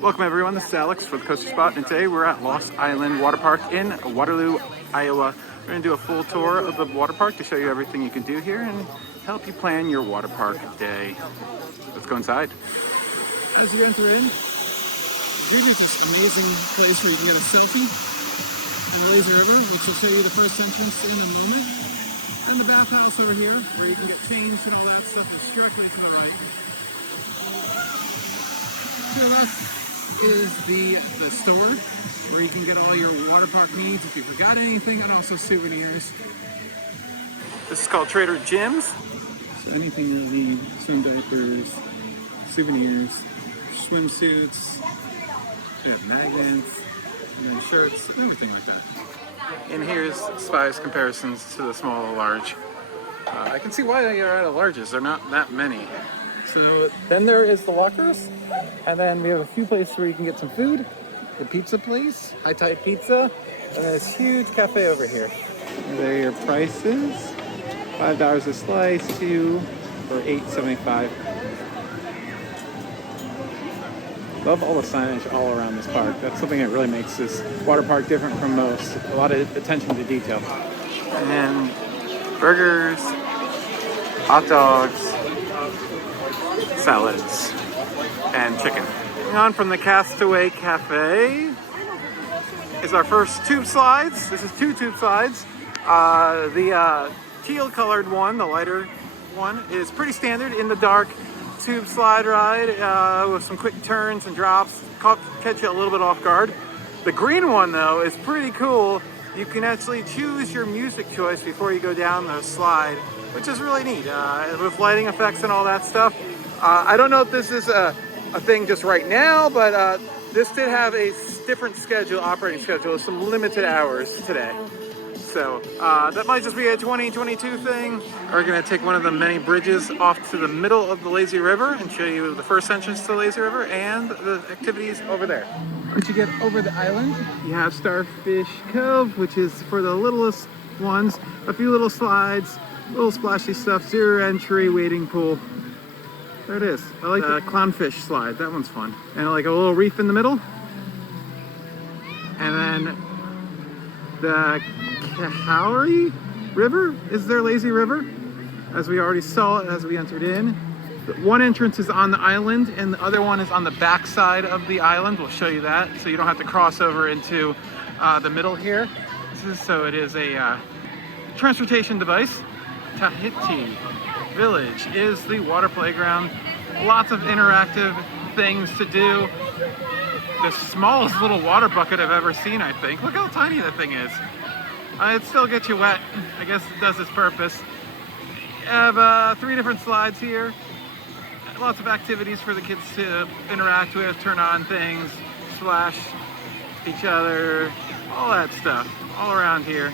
Welcome everyone, this is Alex with Coaster Spot, and today we're at Lost Island Water Park in Waterloo, Iowa. We're going to do a full tour of the water park to show you everything you can do here and help you plan your water park day. Let's go inside. As you enter in, here's this amazing place where you can get a selfie in the lazy river, which will show you the first entrance in a moment. Then the bathhouse over here, where you can get changed and all that stuff is directly to the right. To the left is the store, where you can get all your water park needs if you forgot anything, and also souvenirs. This is called Trader Jim's. So anything you'll need, swim diapers, souvenirs, swimsuits, magnets, and then shirts, everything like that. And here's size comparisons to the small and large. I can see why they are at a largest. They're not that many. So then there is the lockers, and then we have a few places where you can get some food. The pizza place, High Tide Pizza, and this huge cafe over here. And there are your prices: $5 a slice, 2 for $8.75. Love all the signage all around this park. That's something that really makes this water park different from most. A lot of attention to detail. And burgers, hot dogs, salads, and chicken. Moving on from the Castaway Cafe is our first tube slides. This is 2 tube slides. The teal colored one, the lighter one, is pretty standard in the dark tube slide ride with some quick turns and drops. Catch you a little bit off guard. The green one though is pretty cool. You can actually choose your music choice before you go down the slide, which is really neat with lighting effects and all that stuff. I don't know if this is a thing just right now, but this did have a different schedule, operating schedule, with some limited hours today. So that might just be a 2022 thing. We're gonna take one of the many bridges off to the middle of the lazy river and show you the first entrance to the lazy river and the activities over there. Once you get over the island, you have Starfish Cove, which is for the littlest ones. A few little slides, little splashy stuff, 0 entry, wading pool. There it is. I like the clownfish slide. That one's fun. And like a little reef in the middle. And then the Cowrie River is their lazy river, as we already saw it as we entered in. One entrance is on the island and the other one is on the back side of the island. We'll show you that, so you don't have to cross over into the middle here. So it is a transportation device. Tahiti Village is the water playground. Lots of interactive things to do. The smallest little water bucket I've ever seen, I think. Look how tiny that thing is. It still gets you wet. I guess it does its purpose. You have 3 different slides here. Lots of activities for the kids to interact with, turn on things, splash each other, all that stuff, all around here.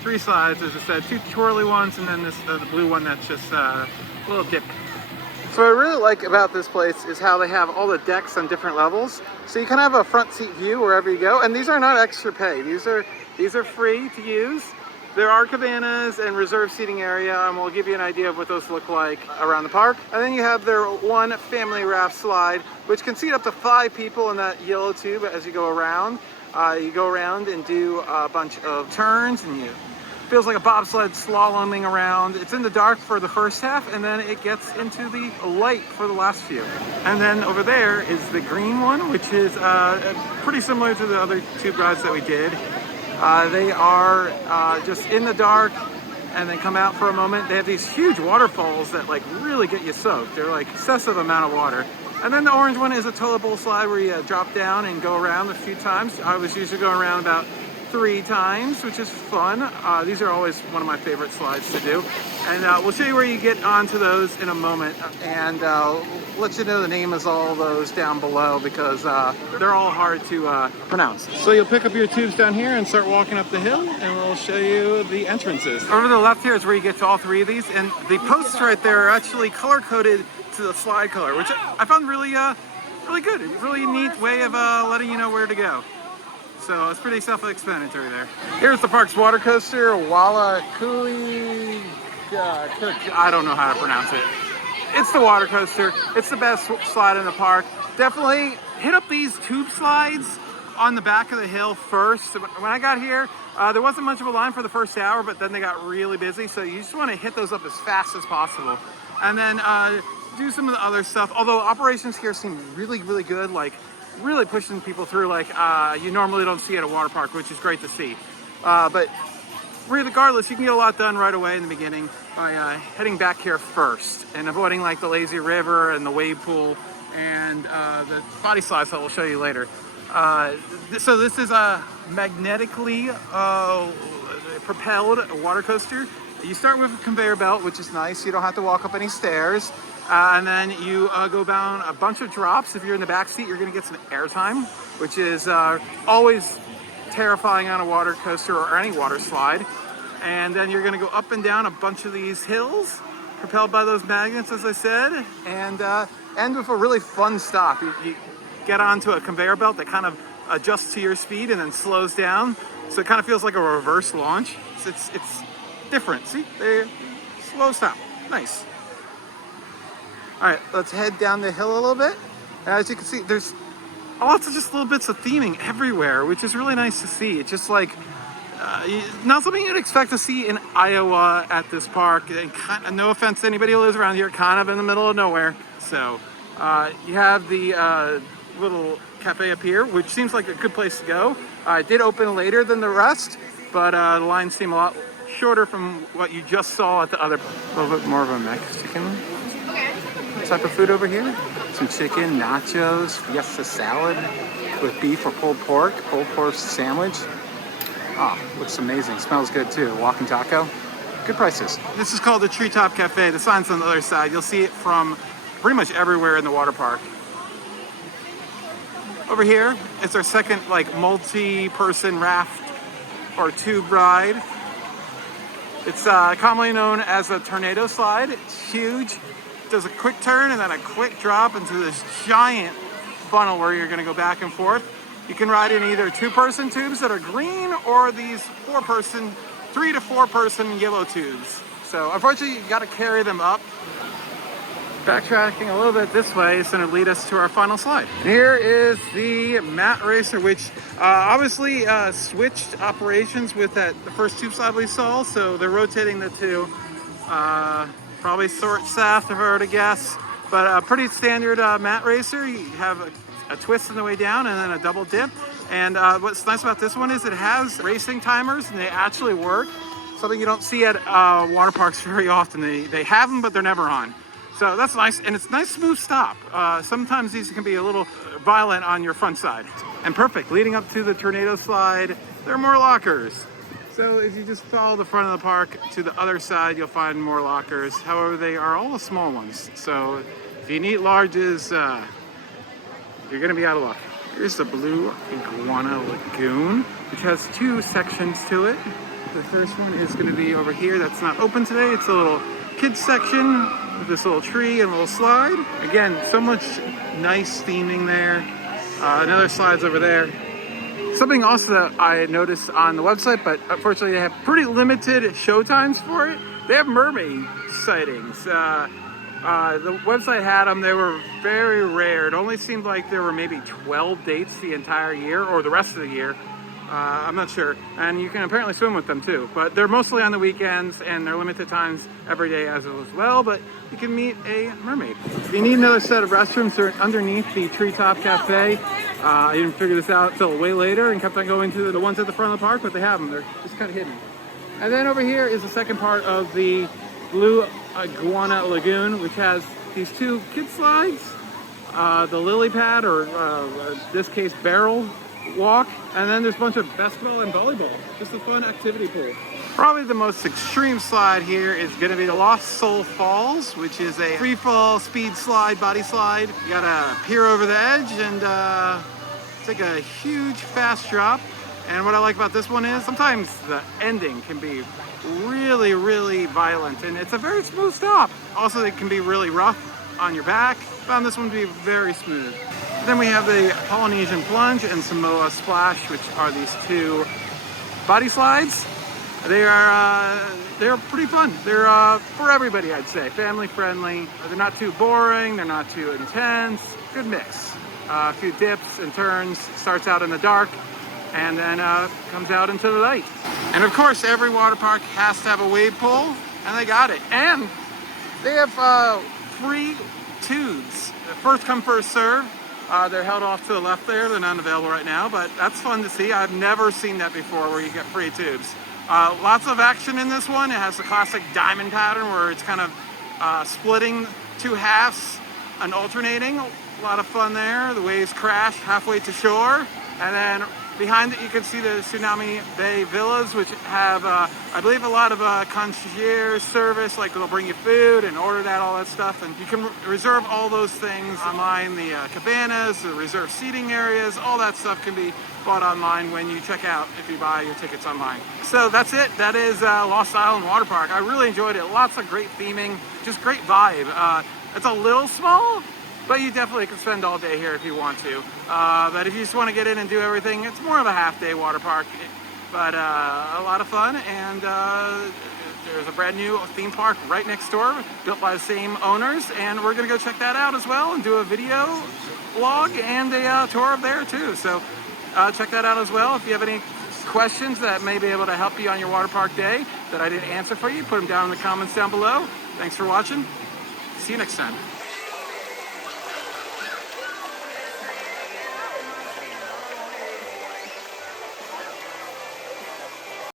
3 slides, as I said, 2 twirly ones, and then this the blue one that's just a little dip. So what I really like about this place is how they have all the decks on different levels. So you can have a front seat view wherever you go, and these are not extra pay. These are free to use. There are cabanas and reserved seating area, and we'll give you an idea of what those look like around the park. And then you have their one family raft slide, which can seat up to 5 people in that yellow tube as you go around. You go around and do a bunch of turns, and you feels like a bobsled slaloming around. It's in the dark for the first half, and then it gets into the light for the last few. And then over there is the green one, which is pretty similar to the other tube rides that we did. They are just in the dark and then come out for a moment. They have these huge waterfalls that like really get you soaked. They're like excessive amount of water. And then the orange one is a toilet bowl slide where you drop down and go around a few times. I was usually going around about 3 times, which is fun. These are always one of my favorite slides to do. And we'll show you where you get onto those in a moment. And let you know the name of all those down below, because they're all hard to pronounce. So you'll pick up your tubes down here and start walking up the hill, and we'll show you the entrances. Over to the left here is where you get to all 3 of these. And the posts right there are actually color-coded to the slide color, which I found really good. Really neat way of letting you know where to go. So it's pretty self-explanatory there. Here's the park's water coaster, Walla Kuli. I don't know how to pronounce it. It's the water coaster. It's the best slide in the park. Definitely hit up these tube slides on the back of the hill first. When I got here, there wasn't much of a line for the first hour, but then they got really busy. So you just want to hit those up as fast as possible. And then do some of the other stuff. Although operations here seem really, really good, like really pushing people through like you normally don't see at a water park, which is great to see. But regardless, you can get a lot done right away in the beginning by heading back here first and avoiding like the lazy river and the wave pool and the body slides that we'll show you later. So this is a magnetically propelled water coaster. You start with a conveyor belt, which is nice. You don't have to walk up any stairs. And then you go down a bunch of drops. If you're in the back seat, you're going to get some airtime, which is always terrifying on a water coaster or any water slide. And then you're going to go up and down a bunch of these hills, propelled by those magnets, as I said, and end with a really fun stop. You get onto a conveyor belt that kind of adjusts to your speed and then slows down. So it kind of feels like a reverse launch. It's different. See, slow stop. Nice. All right, let's head down the hill a little bit. As you can see, there's lots of just little bits of theming everywhere, which is really nice to see. It's just like not something you'd expect to see in Iowa at this park. And no offense to anybody who lives around here, kind of in the middle of nowhere. So you have the little cafe up here, which seems like a good place to go. It did open later than the rest, but the lines seem a lot shorter from what you just saw at the other. A little bit more of a Mexican type of food over here. Some chicken, nachos, fiesta salad with beef or pulled pork sandwich. Oh, looks amazing. Smells good too. Walking taco. Good prices. This is called the Treetop Cafe. The sign's on the other side. You'll see it from pretty much everywhere in the water park. Over here, it's our second like multi-person raft or tube ride. It's commonly known as a tornado slide. It's huge. It does a quick turn and then a quick drop into this giant funnel where you're going to go back and forth. You can ride in either two-person tubes that are green or these 3 to 4 person yellow tubes. So unfortunately, you got to carry them up. Backtracking a little bit this way is going to lead us to our final slide. Here is the Mat Racer, which obviously switched operations with the first tube slide we saw. So they're rotating the two. Probably short shaft, if I were to guess. But a pretty standard Mat Racer. You have a twist on the way down and then a double dip. And what's nice about this one is it has racing timers and they actually work. Something you don't see at water parks very often. They have them, but they're never on. So that's nice, and it's a nice smooth stop. Sometimes these can be a little violent on your front side. And perfect, leading up to the tornado slide, there are more lockers. So if you just follow the front of the park to the other side, you'll find more lockers. However, they are all the small ones. So if you need larges, you're gonna be out of luck. Here's the Blue Iguana Lagoon, which has 2 sections to it. The first one is gonna be over here. That's not open today. It's a little kids section with this little tree and a little slide. Again, so much nice theming there. Another slide's over there. Something also that I noticed on the website, but unfortunately they have pretty limited show times for it. They have mermaid sightings. The website had them. They were very rare. It only seemed like there were maybe 12 dates the entire year or the rest of the year. I'm not sure. And you can apparently swim with them too, but they're mostly on the weekends and they're limited times every day as well, but you can meet a mermaid. If you need another set of restrooms, they're underneath the Treetop Cafe. I didn't figure this out until way later and kept on going to the ones at the front of the park, but they have them. They're just kind of hidden. And then over here is the second part of the Blue Iguana Lagoon, which has these 2 kid slides, the lily pad, or in this case barrel walk, and then there's a bunch of basketball and volleyball. Just a fun activity pool. Probably the most extreme slide here is going to be the Lost Soul Falls, which is a free fall speed slide, body slide. You gotta peer over the edge and take a huge fast drop. And what I like about this one is sometimes the ending can be really, really violent, and it's a very smooth stop. Also, it can be really rough on your back. Found this one to be very smooth. Then we have the Polynesian Plunge and Samoa Splash, which are these 2 body slides. They're pretty fun. They're for everybody, I'd say. Family friendly. They're not too boring. They're not too intense. Good mix. A few dips and turns. Starts out in the dark and then comes out into the light. And of course, every water park has to have a wave pool, and they got it. And they have free tubes. First come, first serve. They're held off to the left there. They're not available right now, but that's fun to see. I've never seen that before where you get free tubes. Lots of action in this one. It has the classic diamond pattern where it's kind of splitting two halves and alternating. A lot of fun there. The waves crash halfway to shore. And then behind it, you can see the Tsunami Bay Villas, which have, I believe, a lot of concierge service, like they'll bring you food and order that, all that stuff. And you can reserve all those things online. The cabanas, the reserved seating areas, all that stuff can be bought online when you check out if you buy your tickets online. So that's it. That is Lost Island Water Park. I really enjoyed it. Lots of great theming, just great vibe. It's a little small, but you definitely can spend all day here if you want to. But if you just want to get in and do everything, it's more of a half-day water park, but a lot of fun. And there's a brand new theme park right next door, built by the same owners, and we're gonna go check that out as well and do a video vlog and a tour of there too. So check that out as well. If you have any questions that may be able to help you on your water park day that I didn't answer for you, put them down in the comments down below. Thanks for watching. See you next time.